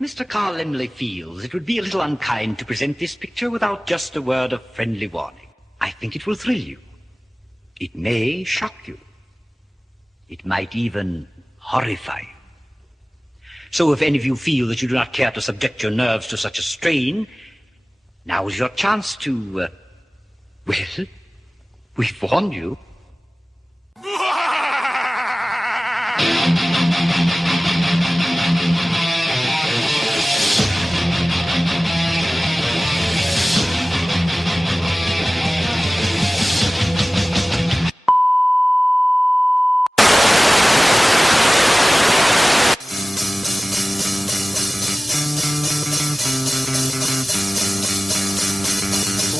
Mr. Carl Emley feels it would be a little unkind to present this picture without just a word of friendly warning. I think it will thrill you. It may shock you. It might even horrify you. So if any of you feel that you do not care to subject your nerves to such a strain, now is your chance to, well, we've warned you.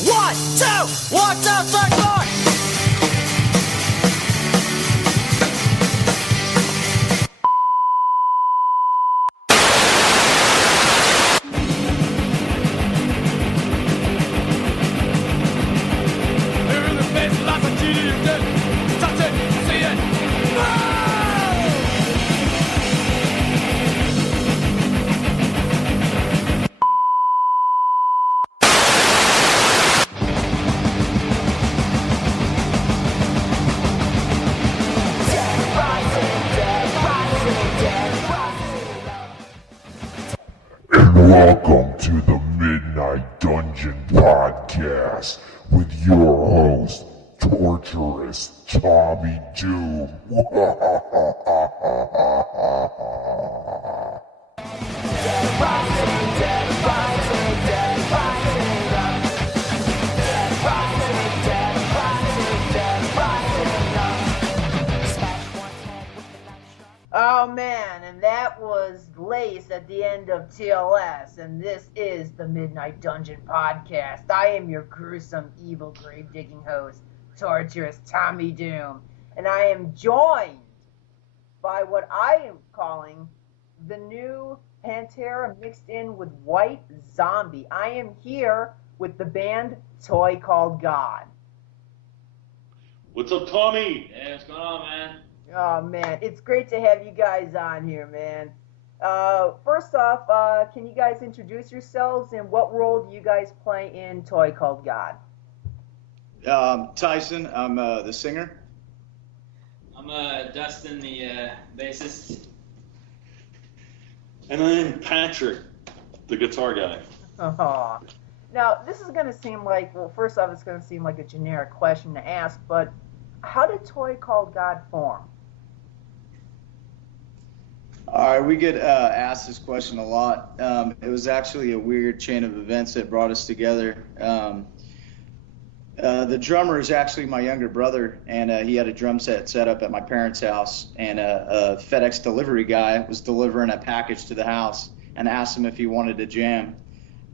One, two, three, four. Welcome to the Midnight Dungeon Podcast with your host, Torturous Tommy Doom. Oh man, and that was Lace at the end of TLS, and this is the Midnight Dungeon Podcast. I am your gruesome, evil, grave-digging host, Torturous Tommy Doom, and I am joined by what I am calling the new Pantera mixed in with White Zombie. I am here with the band Toy Called God. What's up, Tommy? Hey, what's going on, man? Oh man, it's great to have you guys on here, man. First off, can you guys introduce yourselves and what role do you guys play in Toy Called God? Tyson, I'm the singer. I'm Dustin, the bassist. And I'm Patrick, the guitar guy. Oh. Now, this is going to seem like, well, first off, it's going to seem like a generic question to ask, but how did Toy Called God form? All right, we get asked this question a lot. It was actually a weird chain of events that brought us together. The drummer is actually my younger brother, and he had a drum set up at my parents' house, and a FedEx delivery guy was delivering a package to the house and asked him if he wanted to jam.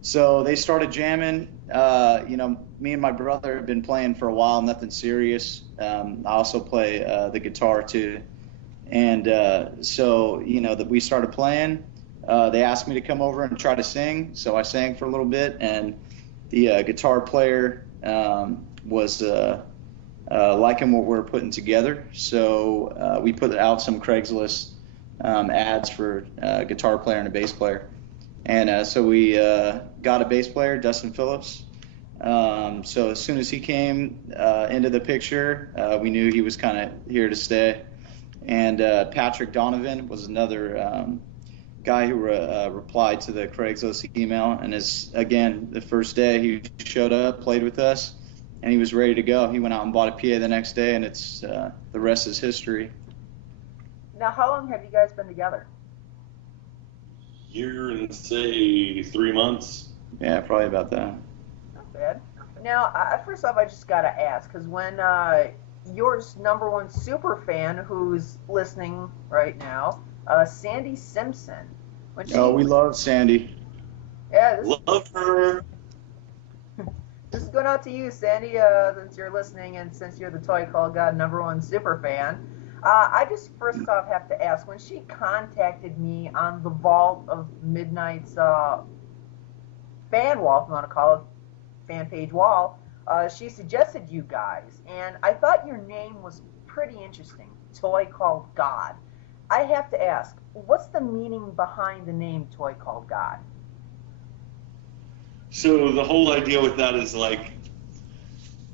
So they started jamming. Me and my brother have been playing for a while, nothing serious. I also play the guitar too. And that we started playing. They asked me to come over and try to sing, so I sang for a little bit, and the guitar player was liking what we're putting together. So we put out some Craigslist ads for a guitar player and a bass player. And so we got a bass player, Dustin Phillips. So as soon as he came into the picture, we knew he was kind of here to stay. And Patrick Donovan was another guy who replied to the Craigslist email. And the first day he showed up, played with us, and he was ready to go. He went out and bought a PA the next day, and it's the rest is history. Now, how long have you guys been together? Year and say 3 months. Yeah, probably about that. Not bad. Now, first off, I just got to ask, because when your number one super fan who's listening right now, Sandy Simpson. We love Sandy. Yeah, Love her. This is going out to you, Sandy, since you're listening and since you're the Toy Called God number one super fan. I just first off have to ask, when she contacted me on the Vault of Midnight's fan wall, if you want to call it, fan page wall, she suggested you guys, and I thought your name was pretty interesting, Toy Called God. I have to ask, what's the meaning behind the name Toy Called God? So the whole idea with that is like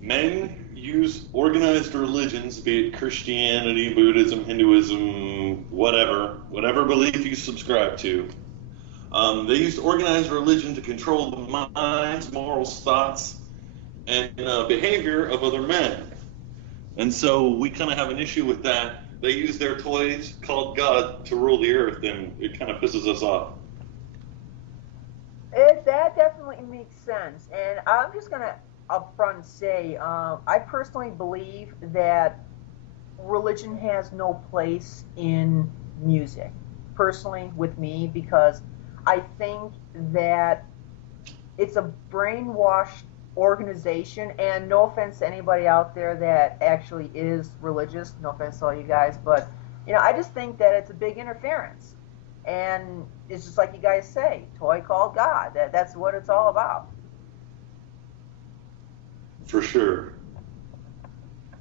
men use organized religions, be it Christianity, Buddhism, Hinduism, whatever belief you subscribe to. They used organized religion to control the minds, morals, thoughts, and behavior of other men. And so we kind of have an issue with that. They use their toys called God to rule the earth, and it kind of pisses us off. That definitely makes sense. And I'm just going to upfront say, I personally believe that religion has no place in music, personally, with me, because I think that it's a brainwashed organization, and no offense to anybody out there that actually is religious, no offense to all you guys, but I just think that it's a big interference, and it's just like you guys say, Toy Called God. That's what it's all about. For sure.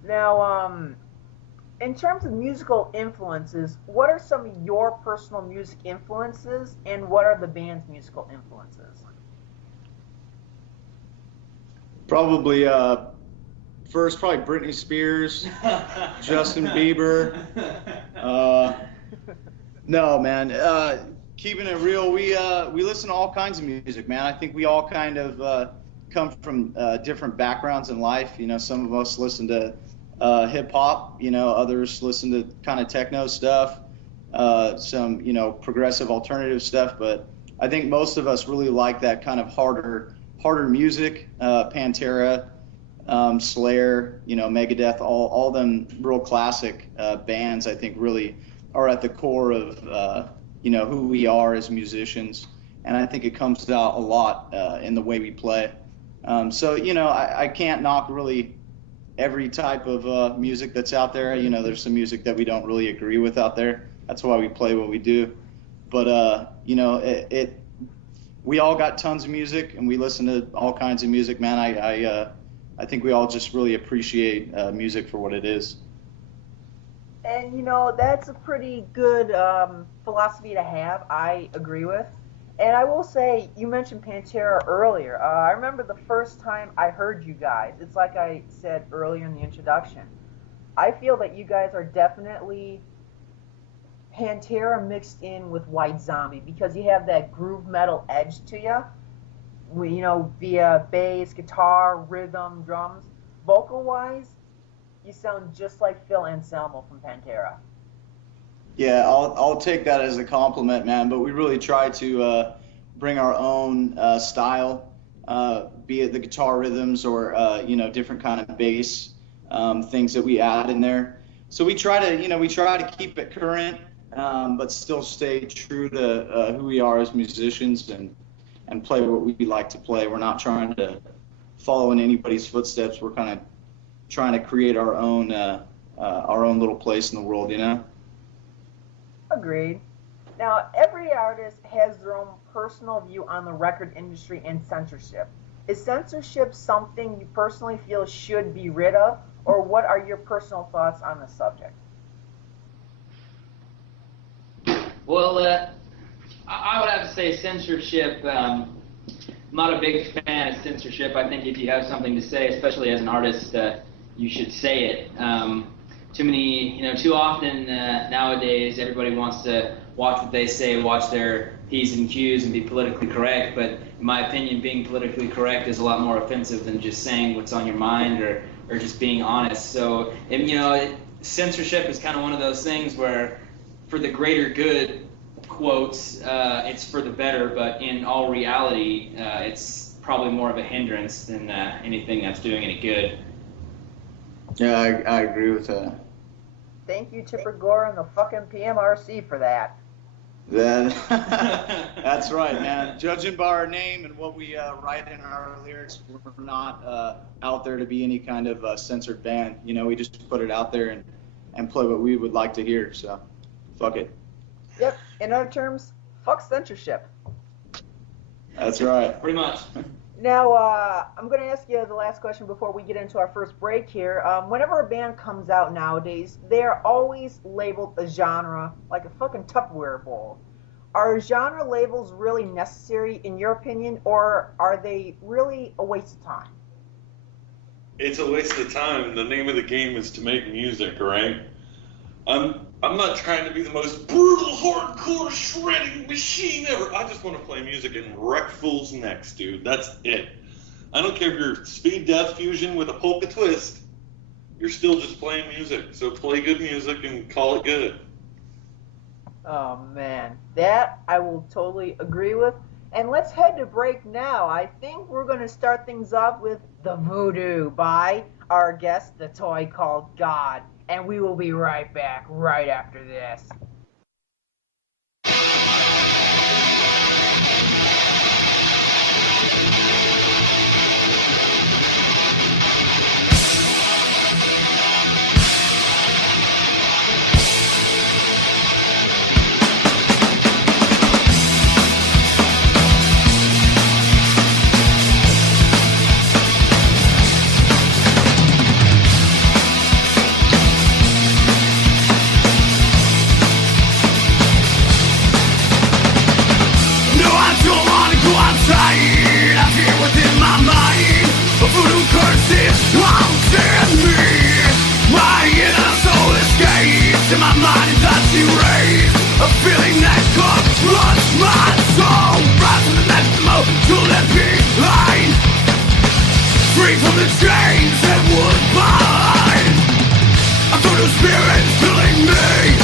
Now, in terms of musical influences, what are some of your personal music influences, and what are the band's musical influences? Probably first, Britney Spears, Justin Bieber. No, man. Keeping it real, we listen to all kinds of music, man. I think we all kind of come from different backgrounds in life. Some of us listen to hip hop. Others listen to kind of techno stuff. Some progressive alternative stuff. But I think most of us really like that kind of harder music, Pantera, Slayer, Megadeth, all them real classic bands, I think really are at the core of, who we are as musicians. And I think it comes out a lot in the way we play. So, I can't knock really every type of music that's out there. There's some music that we don't really agree with out there. That's why we play what we do. But, we all got tons of music, and we listen to all kinds of music, man. I think we all just really appreciate music for what it is. And, that's a pretty good philosophy to have, I agree with. And I will say, you mentioned Pantera earlier. I remember the first time I heard you guys. It's like I said earlier in the introduction. I feel that you guys are definitely Pantera mixed in with White Zombie, because you have that groove metal edge to you, via bass, guitar, rhythm, drums. Vocal-wise, you sound just like Phil Anselmo from Pantera. Yeah, I'll take that as a compliment, man. But we really try to bring our own style, be it the guitar rhythms or different kind of bass things that we add in there. So we try to keep it current, but still stay true to who we are as musicians and play what we like to play. We're not trying to follow in anybody's footsteps. We're kind of trying to create our own little place in the world, Agreed. Now, every artist has their own personal view on the record industry and censorship. Is censorship something you personally feel should be rid of, or what are your personal thoughts on the subject? Well, I would have to say censorship. I'm not a big fan of censorship. I think if you have something to say, especially as an artist, you should say it. Too often nowadays, everybody wants to watch what they say, watch their P's and Q's, and be politically correct. But in my opinion, being politically correct is a lot more offensive than just saying what's on your mind or just being honest. So, censorship is kind of one of those things where, for the greater good, quotes, it's for the better, but in all reality, it's probably more of a hindrance than anything that's doing any good. Yeah, I agree with that. Thank you, Chipper Gore and the fucking PMRC for that. That's right, man. Judging by our name and what we write in our lyrics, we're not out there to be any kind of censored band. We just put it out there and play what we would like to hear. So, fuck it. Yep. In other terms, fuck censorship. That's right. Pretty much. Now, I'm going to ask you the last question before we get into our first break here. Whenever a band comes out nowadays, they're always labeled a genre, like a fucking Tupperware bowl. Are genre labels really necessary, in your opinion, or are they really a waste of time? It's a waste of time. The name of the game is to make music, right? I'm not trying to be the most brutal, hardcore, shredding machine ever. I just want to play music and wreck fools' necks, dude. That's it. I don't care if you're speed death fusion with a polka twist. You're still just playing music. So play good music and call it good. Oh, man. That I will totally agree with. And let's head to break now. I think we're going to start things off with The Voodoo by our guest, the toy called God. And we will be right back right after this. In my mind is as you raise a feeling that confronts my soul. Rise to the next emotional and behind, free from the chains that would bind. A voodoo spirit killing me.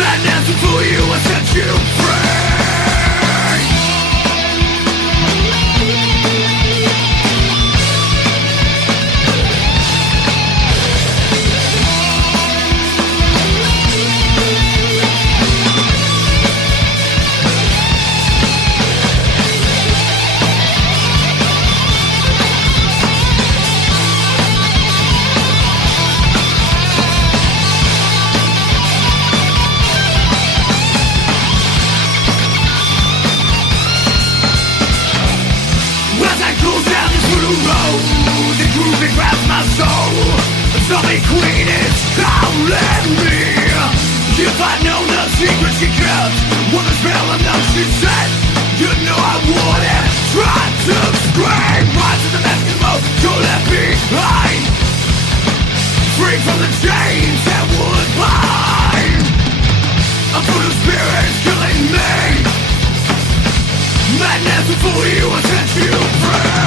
Madness will fool you and set you free. Zombie queen is calling me. If I'd known the secret she kept, what the spell enough she said, you know I wouldn't try to scream. Rise to the Mexican mode, you left behind, free from the chains that would bind. A voodoo spirit killing me. Madness will fool you and set you free.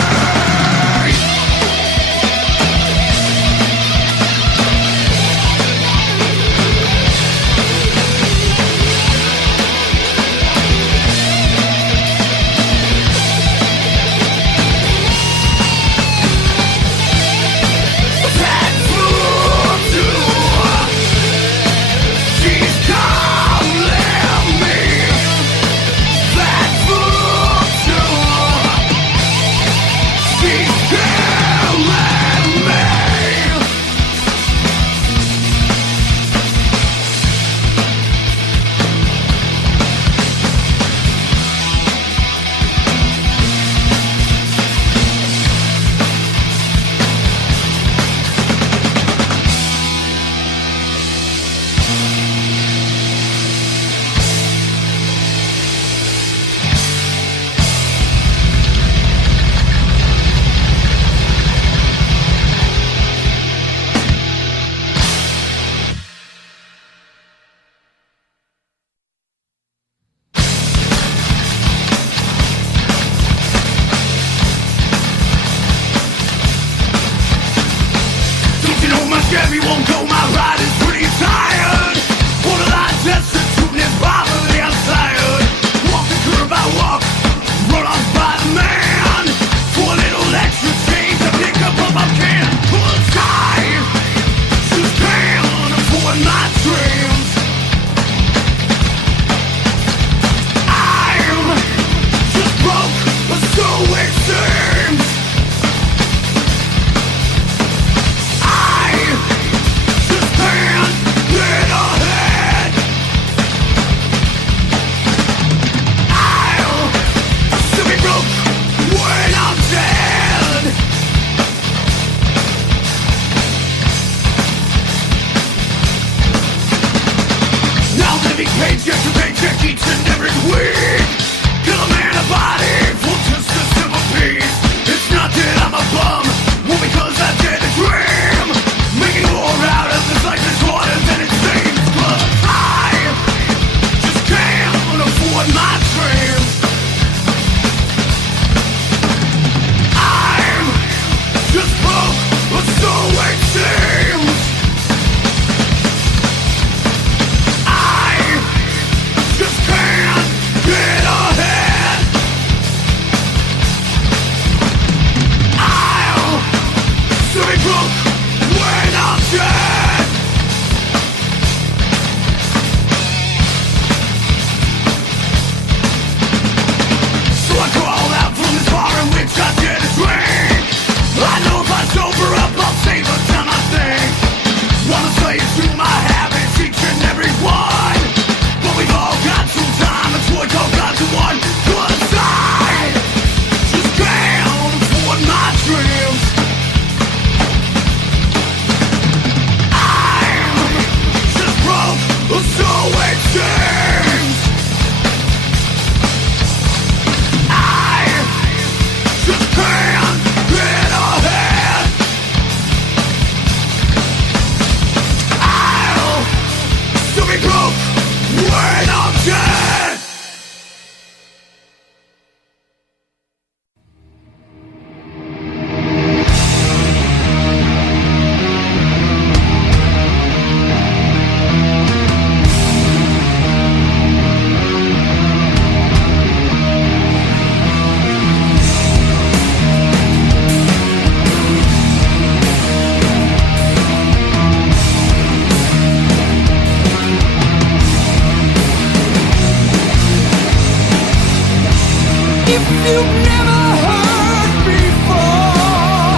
If you've never heard before,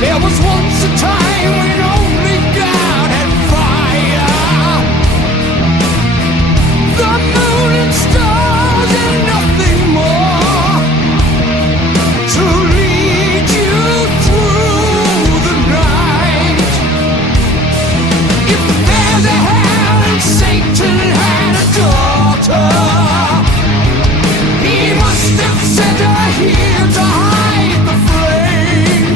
there was once a time when only God had fire. The moon and stars and nothing more to lead you through the night. If there's a hell and Satan had a daughter, he must have sent her here to hide the flame.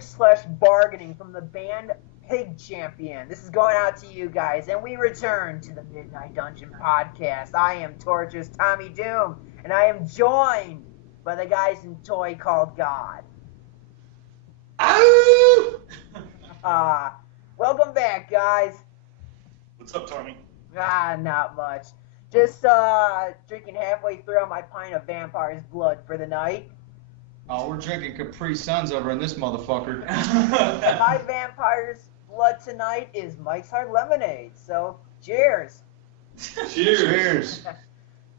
slander/bargaining from the band Pig Champion. This is going out to you guys, and we return to the Midnight Dungeon podcast. I am Torturous Tommy Doom, and I am joined by the guys in Toy Called God. Welcome back, guys. What's up, Tommy? Not much. Just drinking halfway through my pint of vampire's blood for the night. Oh, we're drinking Capri Suns over in this motherfucker. My vampire's blood tonight is Mike's Hard Lemonade. So, cheers. Cheers.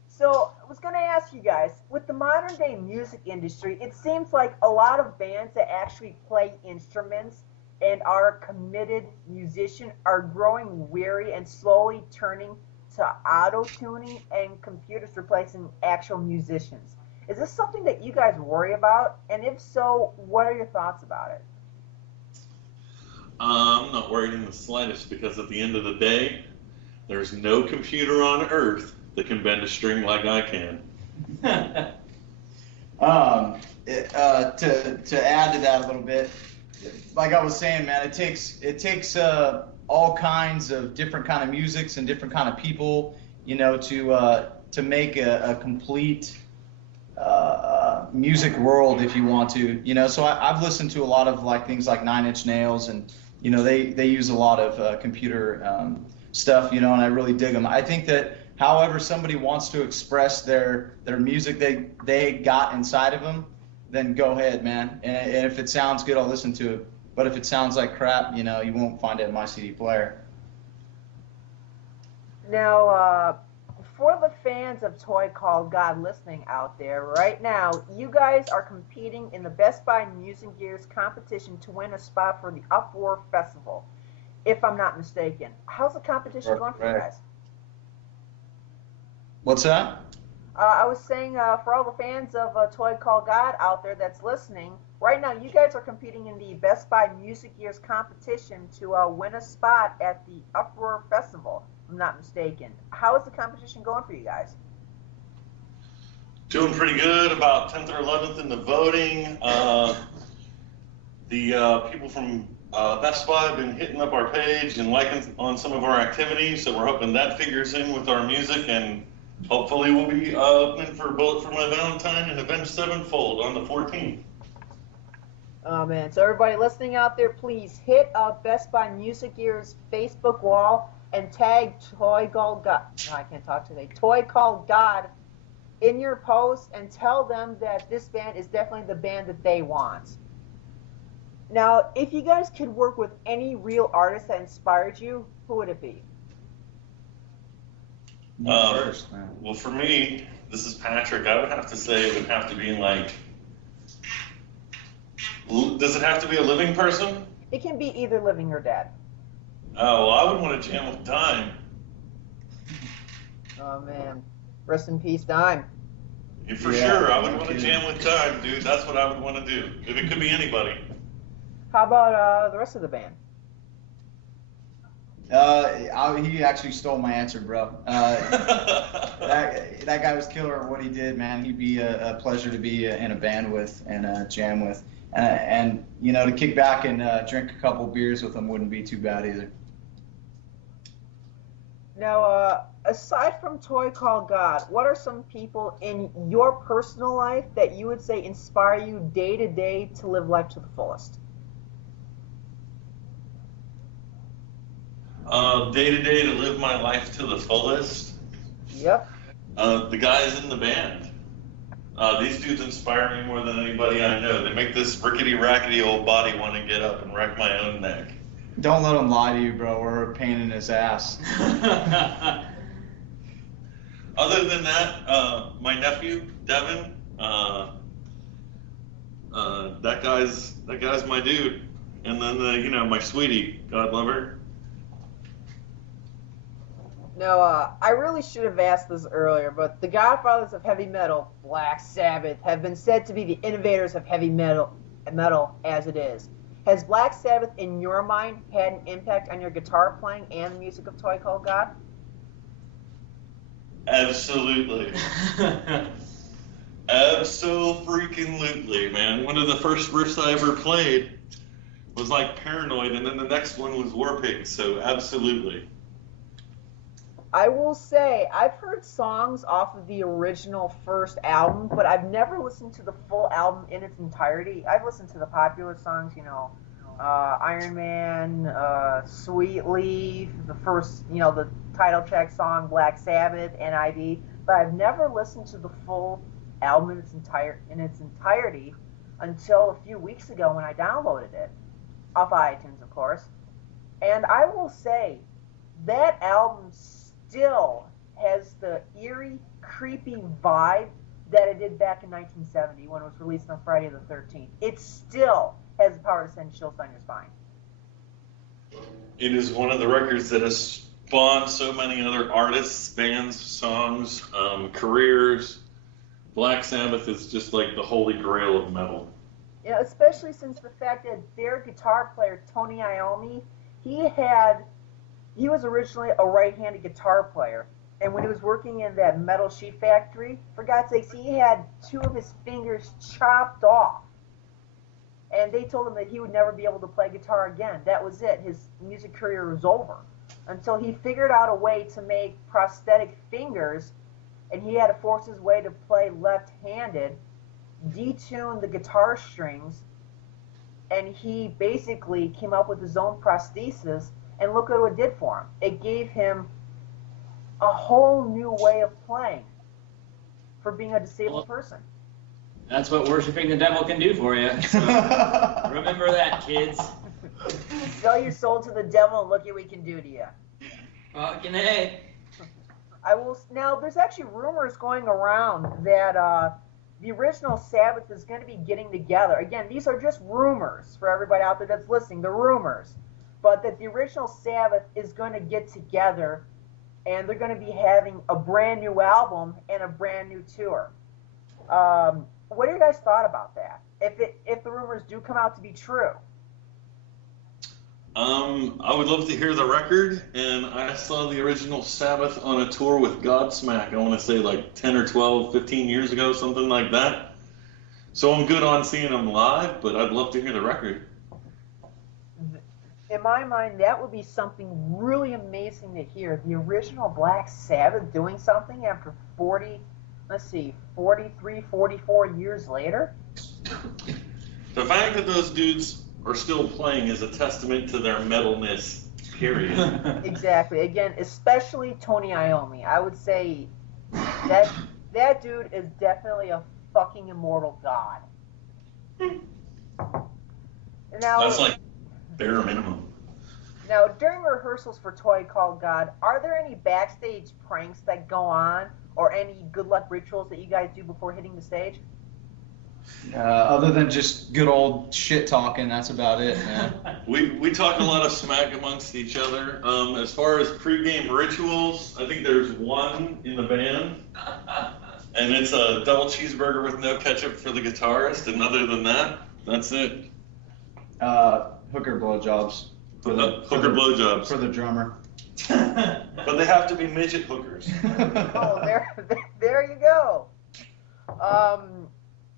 So, I was going to ask you guys, with the modern day music industry, it seems like a lot of bands that actually play instruments and are committed musicians are growing weary and slowly turning to auto-tuning and computers replacing actual musicians. Is this something that you guys worry about? And if so, what are your thoughts about it? I'm not worried in the slightest, because at the end of the day, there's no computer on Earth that can bend a string like I can. To add to that a little bit, like I was saying, man, it takes all kinds of different kind of musics and different kind of people, you know, to make a complete music world, if you want to, you know. So I've listened to a lot of like things like Nine Inch Nails, and you know they use a lot of computer stuff, you know, and I really dig them. I think that however somebody wants to express their music they got inside of them, then go ahead, man. And if it sounds good, I'll listen to it. But if it sounds like crap, you know, you won't find it in my CD player. Now, for the fans of Toy Called God listening out there, right now, you guys are competing in the Best Buy Music Gears competition to win a spot for the Uproar Festival, if I'm not mistaken. How's the competition going for you guys? What's that? I was saying, for all the fans of Toy Called God out there that's listening, right now you guys are competing in the Best Buy Music Gears competition to win a spot at the Uproar Festival, if I'm not mistaken. How is the competition going for you guys? Doing pretty good, about 10th or 11th in the voting. The people from Best Buy have been hitting up our page and liking on some of our activities, so we're hoping that figures in with our music, and hopefully we'll be opening for a Bullet for My Valentine and Avenged Sevenfold on the 14th. Oh man, so everybody listening out there, please hit up Best Buy Music Gear's Facebook wall and tag Toy Called God. No, I can't talk today. Toy Called God in your post and tell them that this band is definitely the band that they want. Now, if you guys could work with any real artist that inspired you, who would it be? Well, for me, this is Patrick. I would have to say it would have to be like, does it have to be a living person? It can be either living or dead. Oh, well, I would want to jam with Dime. Oh man, rest in peace, Dime. Yeah, for sure, I would want to jam with Dime, dude. That's what I would want to do. If it could be anybody. How about the rest of the band? He actually stole my answer, bro. That guy was killer at what he did, man. He'd be a pleasure to be in a band with and jam with. And you know, to kick back and drink a couple beers with him wouldn't be too bad either. Now, aside from Toy Called God, what are some people in your personal life that you would say inspire you day to day to live life to the fullest? Day to day to live my life to the fullest. Yep. The guys in the band. These dudes inspire me more than anybody I know. They make this rickety-rackety old body want to get up and wreck my own neck. Don't let him lie to you, bro. We're a pain in his ass. Other than that, my nephew, Devin, that guy's my dude. And then, you know, my sweetie, God love her. Now, I really should have asked this earlier, but the godfathers of heavy metal, Black Sabbath, have been said to be the innovators of heavy metal as it is. Has Black Sabbath, in your mind, had an impact on your guitar playing and the music of Toy Called God? Absolutely. Absolutely, man. One of the first riffs I ever played was like Paranoid, and then the next one was War Pigs, so absolutely. I will say, I've heard songs off of the original first album, but I've never listened to the full album in its entirety. I've listened to the popular songs, Iron Man, Sweet Leaf, the first, the title track song, Black Sabbath, NIB, but I've never listened to the full album in its entirety until a few weeks ago when I downloaded it, off iTunes, of course. And I will say, that album still has the eerie, creepy vibe that it did back in 1970 when it was released on Friday the 13th. It still has the power to send chills down your spine. It is one of the records that has spawned so many other artists, bands, songs, careers. Black Sabbath is just like the holy grail of metal. Yeah, especially since the fact that their guitar player, Tony Iommi, he was originally a right-handed guitar player, and when he was working in that metal sheet factory, for God's sakes, he had 2 of his fingers chopped off. And they told him that he would never be able to play guitar again. That was it. His music career was over. Until he figured out a way to make prosthetic fingers, and he had to force his way to play left-handed, detune the guitar strings, and he basically came up with his own prosthesis. And look at what it did for him. It gave him a whole new way of playing for being a disabled person. That's what worshiping the devil can do for you. So remember that, kids. Sell your soul to the devil and look at what he can do to you. Fucking A. Now, there's actually rumors going around that the original Sabbath is going to be getting together. Again, these are just rumors for everybody out there that's listening. The rumors. But that the original Sabbath is going to get together, and they're going to be having a brand new album and a brand new tour. What do you guys thought about that? If the rumors do come out to be true? I would love to hear the record, and I saw the original Sabbath on a tour with Godsmack, I want to say like 10 or 12, 15 years ago, something like that. So I'm good on seeing them live, but I'd love to hear the record. In my mind, that would be something really amazing to hear. The original Black Sabbath doing something after 43, 44 years later. The fact that those dudes are still playing is a testament to their metalness, period. Exactly. Again, especially Tony Iommi. I would say that dude is definitely a fucking immortal god. Now, that's like bare minimum. Now, during rehearsals for Toy Called God, are there any backstage pranks that go on, or any good luck rituals that you guys do before hitting the stage? Other than just good old shit talking, that's about it, man. We talk a lot of smack amongst each other. As far as pregame rituals, I think there's one in the band, and it's a double cheeseburger with no ketchup for the guitarist. And other than that, that's it. Hooker blowjobs. Hooker blowjobs for the drummer. But they have to be midget hookers. Oh, there you go.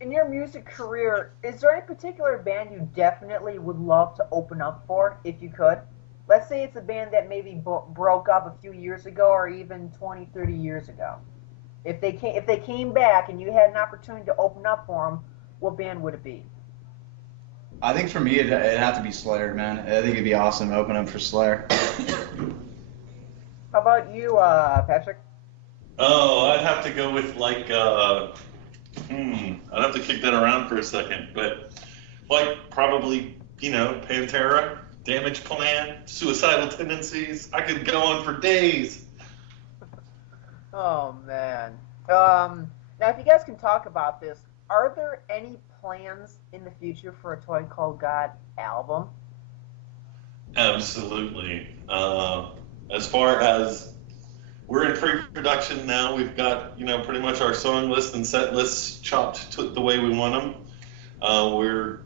In your music career, is there any particular band you definitely would love to open up for, if you could? Let's say it's a band that maybe broke up a few years ago, or even 20, 30 years ago. If they came back and you had an opportunity to open up for them, what band would it be? I think for me, it'd have to be Slayer, man. I think it'd be awesome to open up for Slayer. How about you, Patrick? Oh, I'd have to go with like, I'd have to kick that around for a second, but like probably, Pantera, Damage Plan, Suicidal Tendencies. I could go on for days. Oh, man. Now, if you guys can talk about this, are there any plans in the future for a Toy Called God album? Absolutely. As far as we're in pre-production now, we've got pretty much our song list and set lists chopped to the way we want them. We're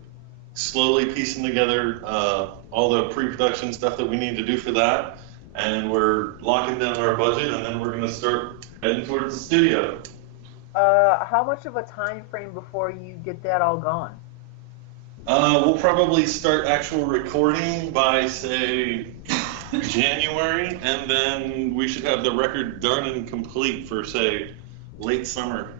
slowly piecing together all the pre-production stuff that we need to do for that, and we're locking down our budget, and then we're going to start heading towards the studio. How much of a time frame before you get that all going? We'll probably start actual recording by, say, January, and then we should have the record done and complete for, say, late summer.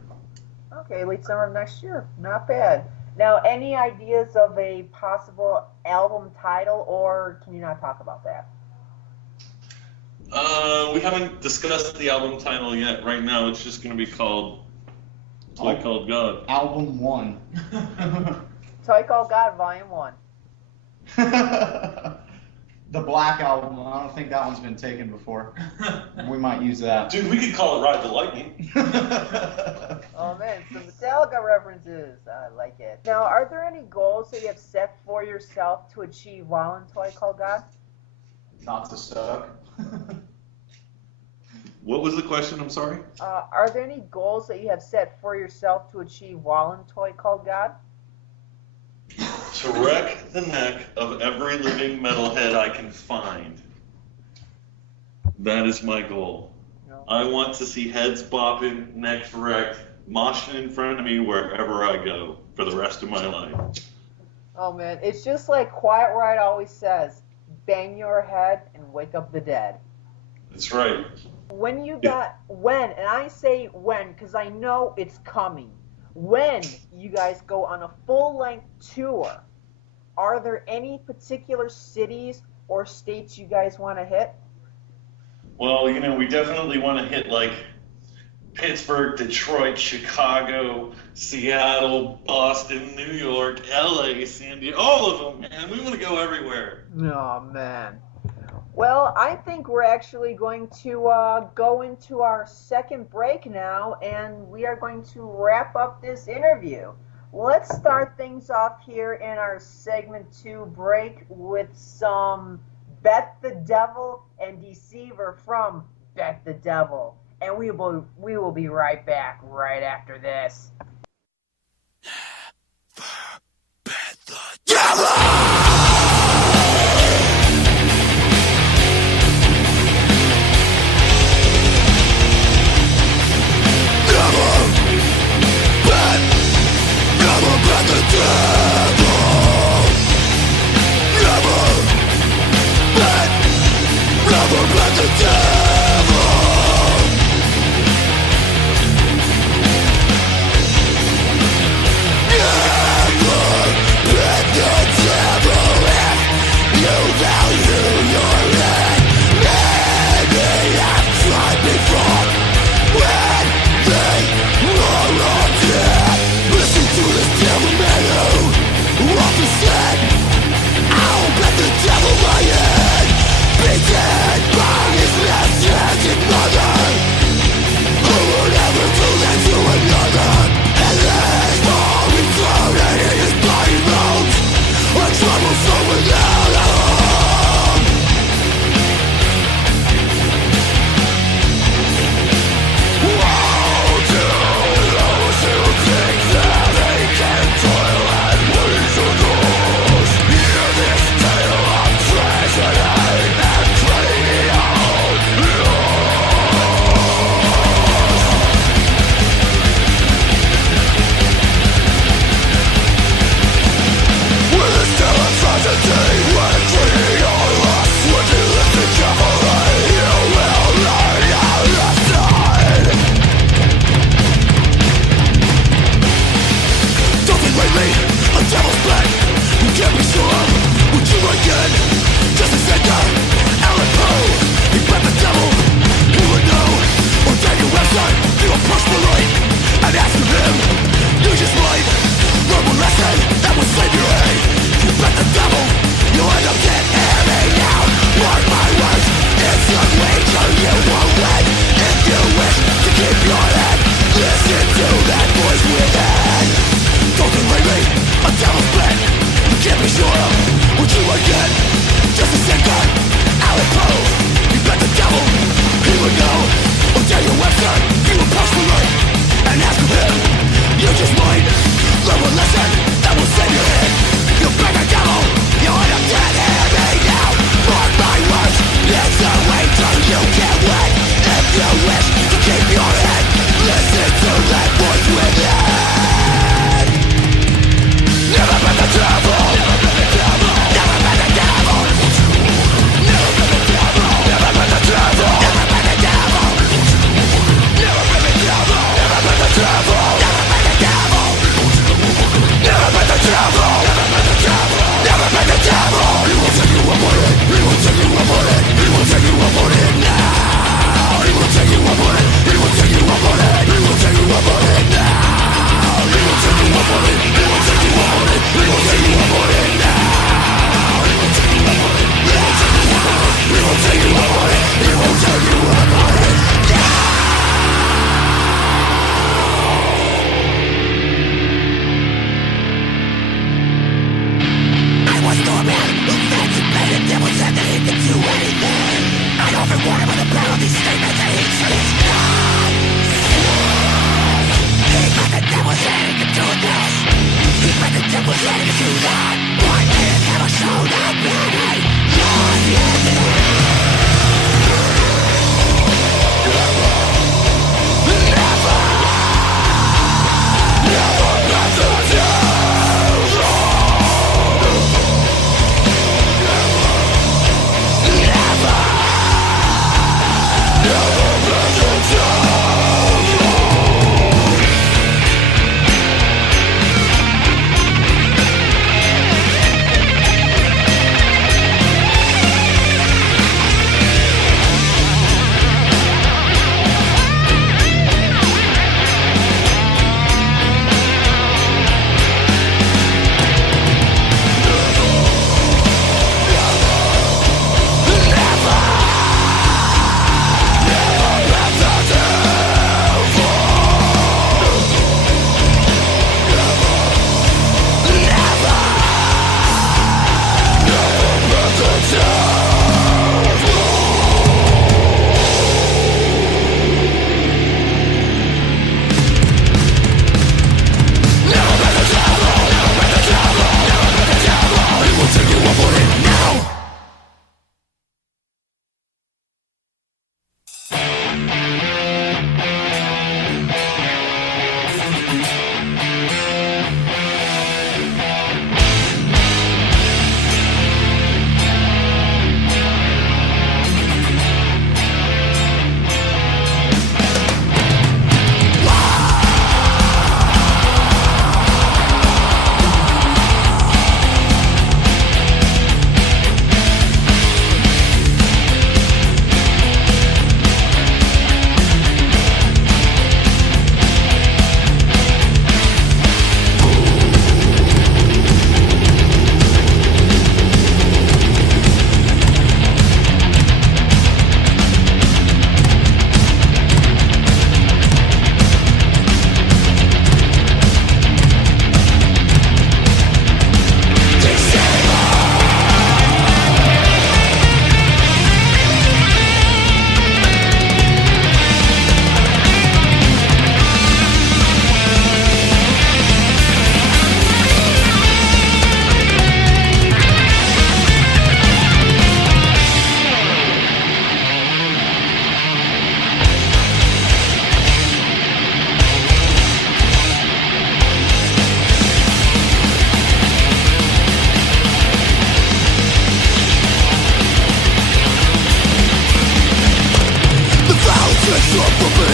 Okay, late summer of next year. Not bad. Now, any ideas of a possible album title, or can you not talk about that? We haven't discussed the album title yet. Right now, it's just going to be called Toy Called God. Album 1. Toy Called God, Volume 1. The Black Album. I don't think that one's been taken before. We might use that. Dude, we could call it Ride the Lightning. Oh man, some Metallica references. I like it. Now, are there any goals that you have set for yourself to achieve while in Toy Called God? Not to suck. What was the question? I'm sorry? Are there any goals that you have set for yourself to achieve while in Toy Called God? To wreck the neck of every living metalhead I can find. That is my goal. No. I want to see heads bopping, necks wrecked, moshing in front of me wherever I go for the rest of my life. Oh man, it's just like Quiet Riot always says, bang your head and wake up the dead. That's right. When, and I say when because I know it's coming, when you guys go on a full-length tour, are there any particular cities or states you guys want to hit? Well, we definitely want to hit like Pittsburgh, Detroit, Chicago, Seattle, Boston, New York, LA, San Diego, all of them, man. We want to go everywhere. Oh, man. Well, I think we're actually going to go into our second break now, and we are going to wrap up this interview. Let's start things off here in our segment 2 break with some Bet the Devil and Deceiver from Bet the Devil. And we will be right back right after this. Bet the devil! Bet the devil! Never bet the devil! Never bet the devil!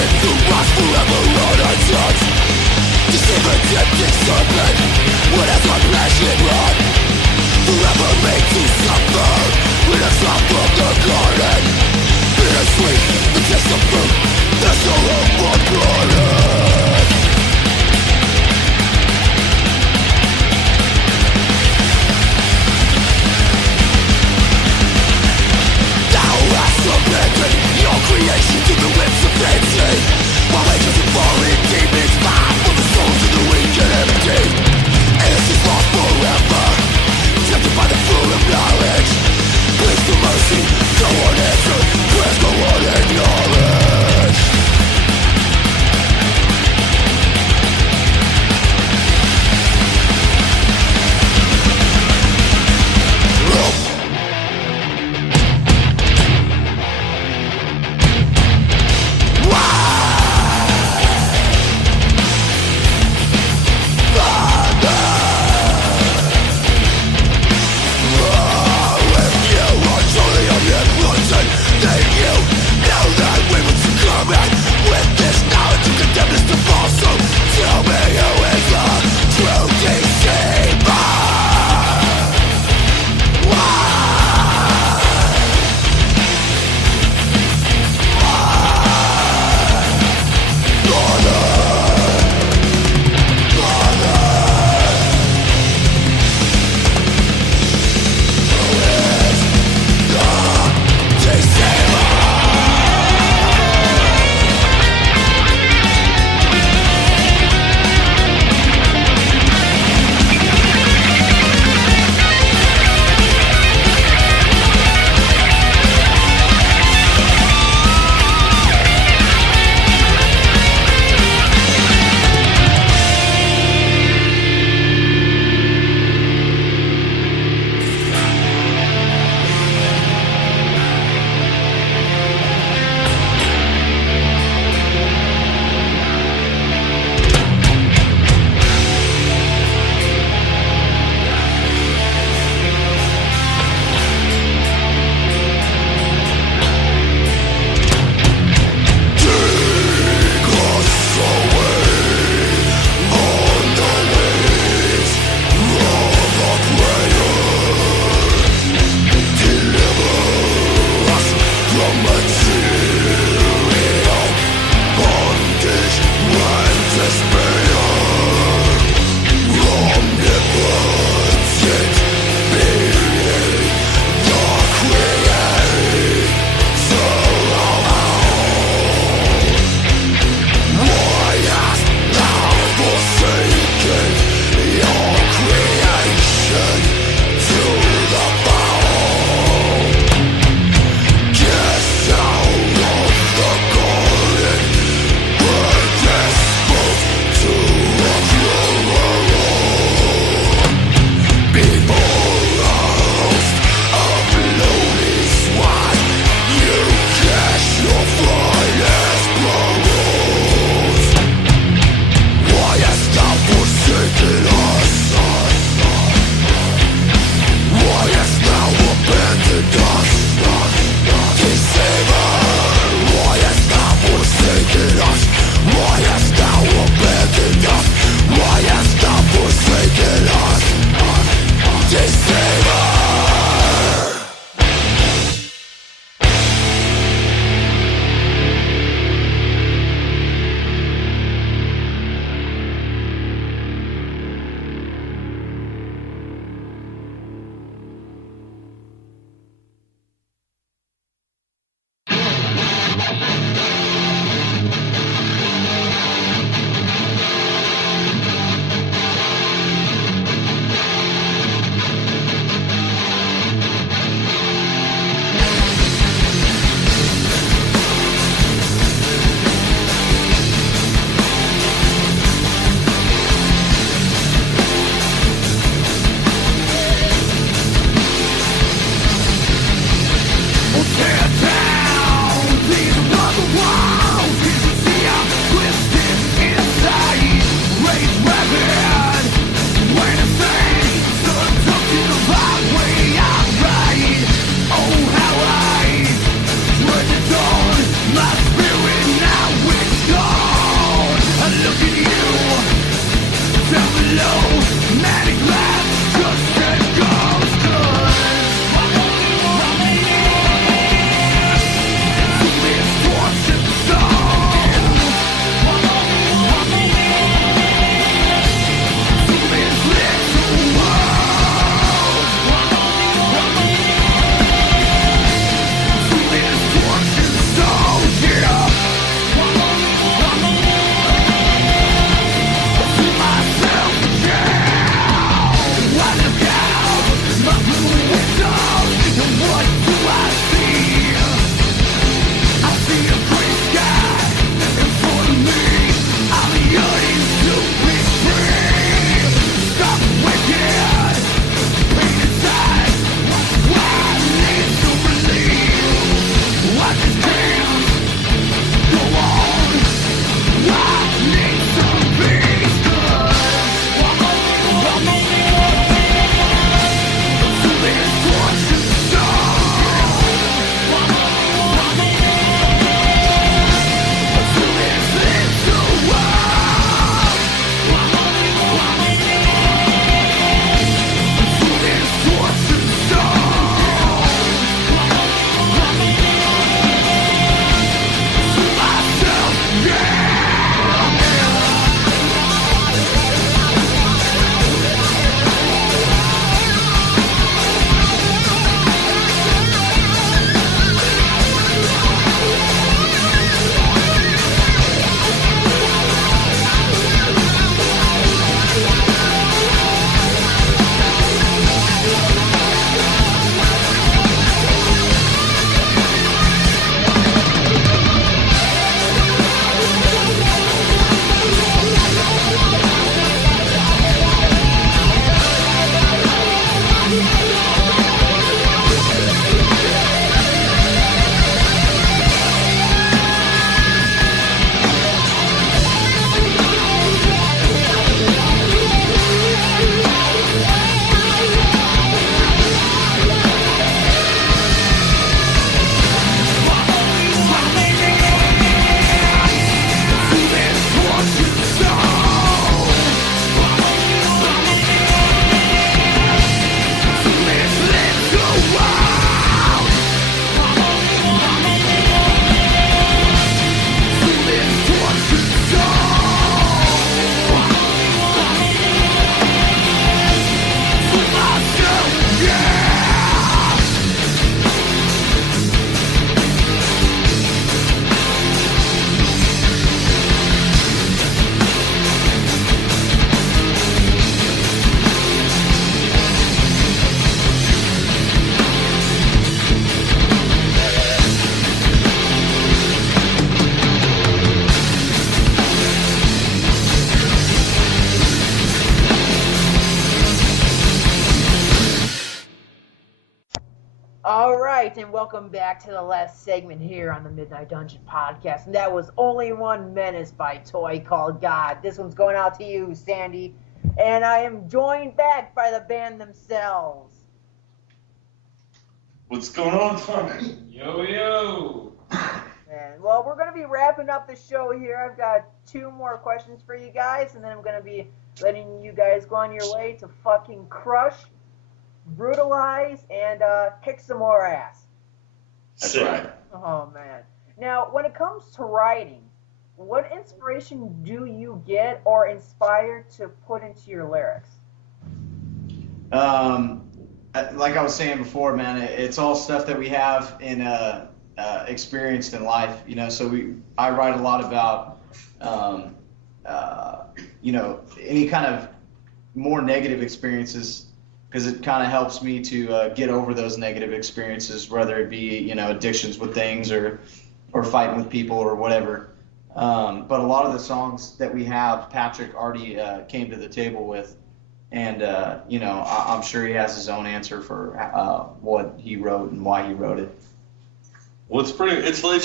it to rise forever untouched. Deceive a tempting serpent, what has my passion run? Forever made to suffer, when I drop from the garden. Bittersweet, the taste of fruit, there's no hope for garden. Thou hast abandoned your creation to the whims of fancy, while angels and fallen demons fight for the souls of the weak and empty. Innocence lost forever, tempted by the fruit of knowledge. Please for mercy, go unanswered, prayers go unacknowledged. right, and welcome back to the last segment here on the Midnight Dungeon podcast. And that was Only One Menace by Toy Called God. This one's going out to you, Sandy. And I am joined back by the band themselves. What's going on, Tommy? Yo, yo. And, well, we're going to be wrapping up the show here. I've got 2 more questions for you guys, and then I'm going to be letting you guys go on your way to fucking crush, brutalize, and kick some more ass. That's right. Oh, man. Now, when it comes to writing, what inspiration do you get or inspire to put into your lyrics? Like I was saying before, man, it's all stuff that we have in experienced in life, you know. So I write a lot about, you know, any kind of more negative experiences, because it kind of helps me to get over those negative experiences, whether it be, you know, addictions with things or fighting with people or whatever. But a lot of the songs that we have, Patrick already came to the table with, and you know, I'm sure he has his own answer for what he wrote and why he wrote it. Well, it's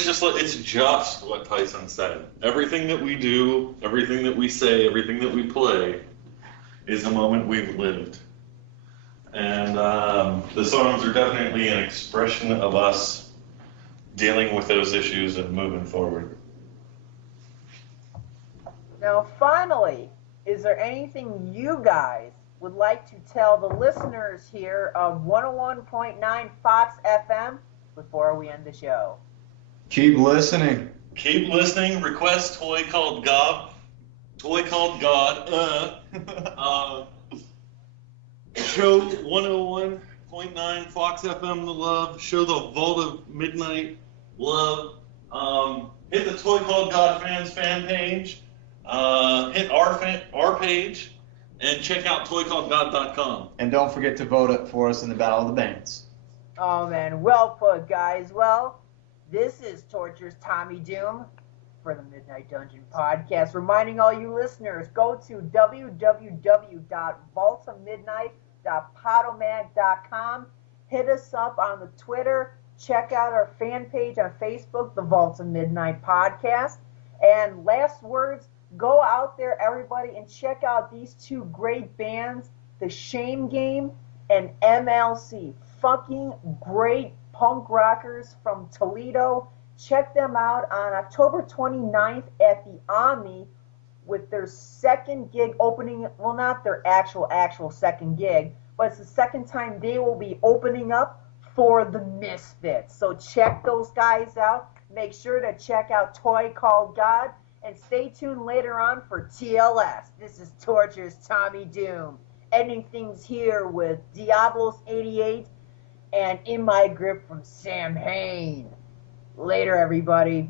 just what Tyson said. Everything that we do, everything that we say, everything that we play is a moment we've lived. And the songs are definitely an expression of us dealing with those issues and moving forward. Now, finally, is there anything you guys would like to tell the listeners here of 101.9 Fox FM before we end the show? Keep listening. Keep listening. Request Toy Called God. Toy Called God. Show 101.9 Fox FM the love. Show the Vault of Midnight love. Hit the Toy Called God fans fan page. Hit our page. And check out toycalledgod.com. And don't forget to vote for us in the Battle of the Bands. Oh, man. Well put, guys. Well, this is Torture's Tommy Doom for the Midnight Dungeon podcast. Reminding all you listeners, go to www.vaultofmidnight.podomatic.com. Hit us up on the Twitter. Check out our fan page on Facebook, the Vault of Midnight podcast. And last words, go out there, everybody, and check out these 2 great bands, The Shame Game and MLC. Fucking great punk rockers from Toledo. Check them out on October 29th at the Omni with their second gig opening. Well, not their actual second gig, but it's the second time they will be opening up for the Misfits. So check those guys out. Make sure to check out Toy Called God. And stay tuned later on for TLS. This is Torture's Tommy Doom. Ending things here with Diablos 88 and In My Grip from Sam Hain. Later, everybody.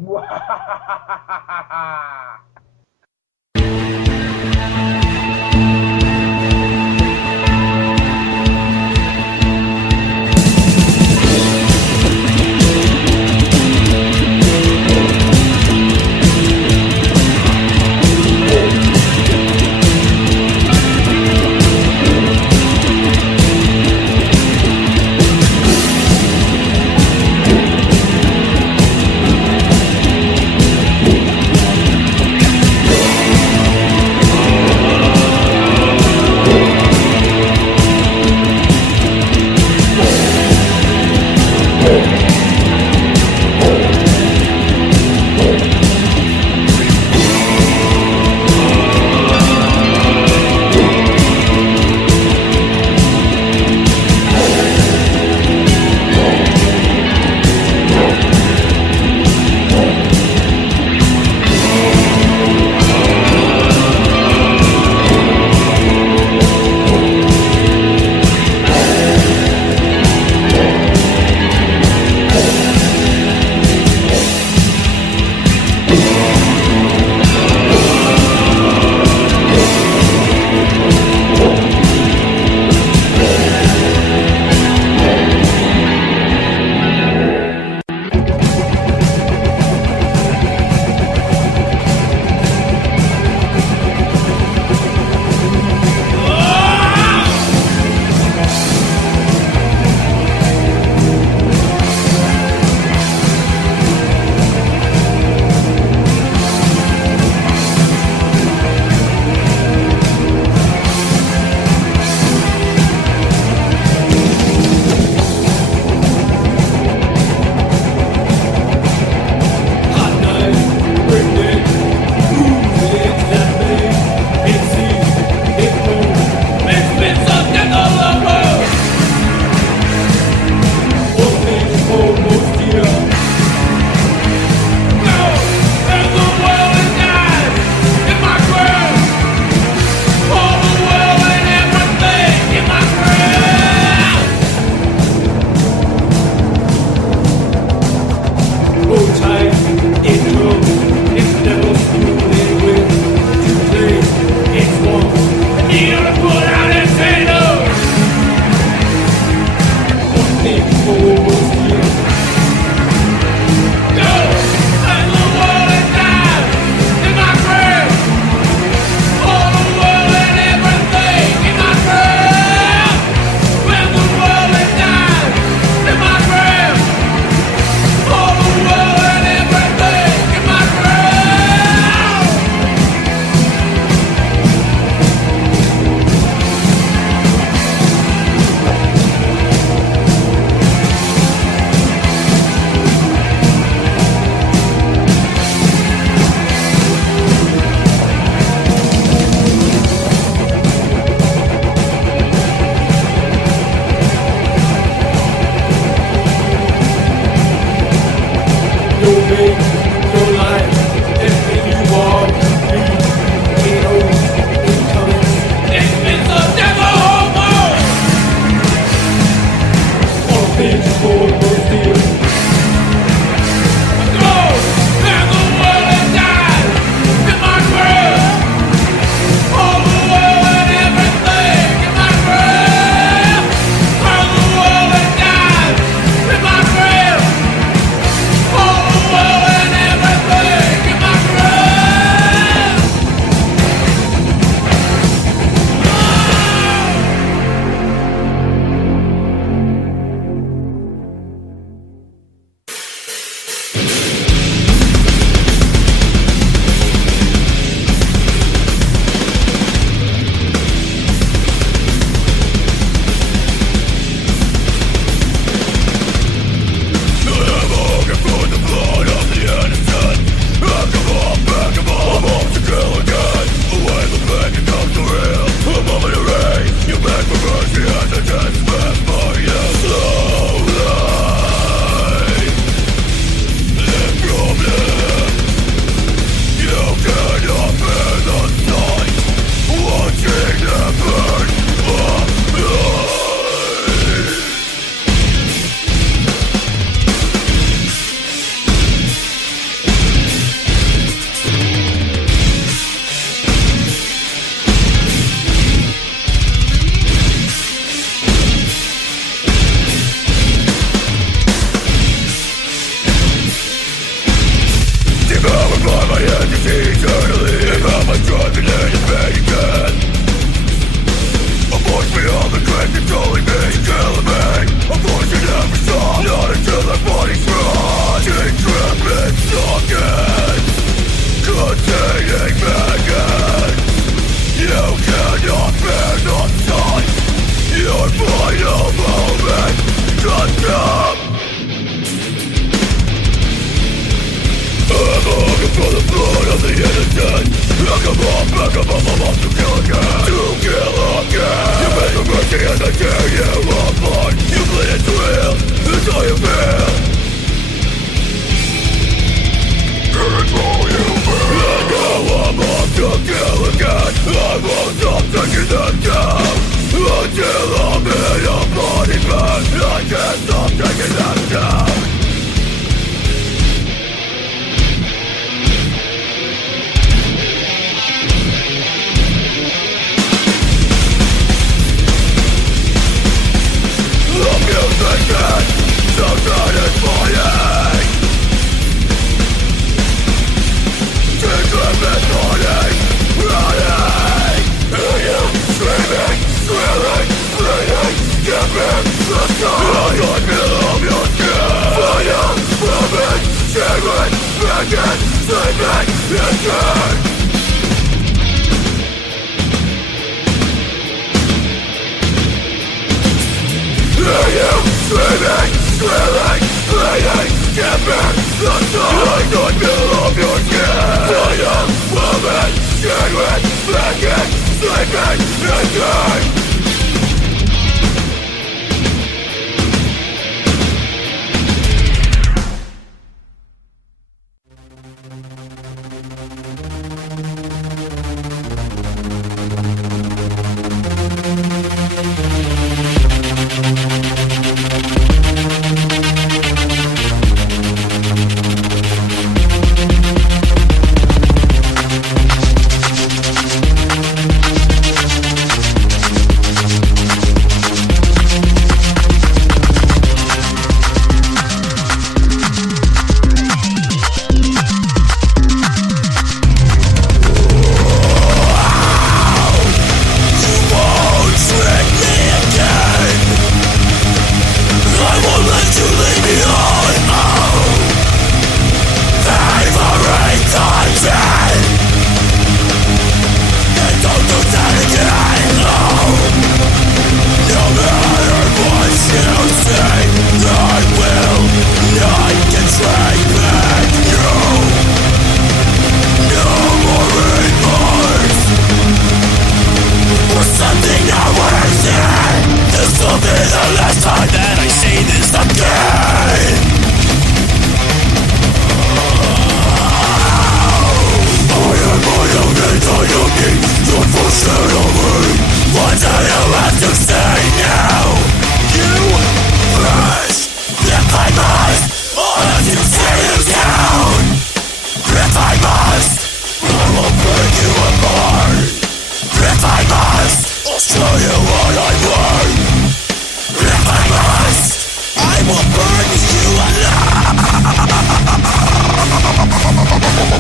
I will burn you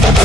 alive.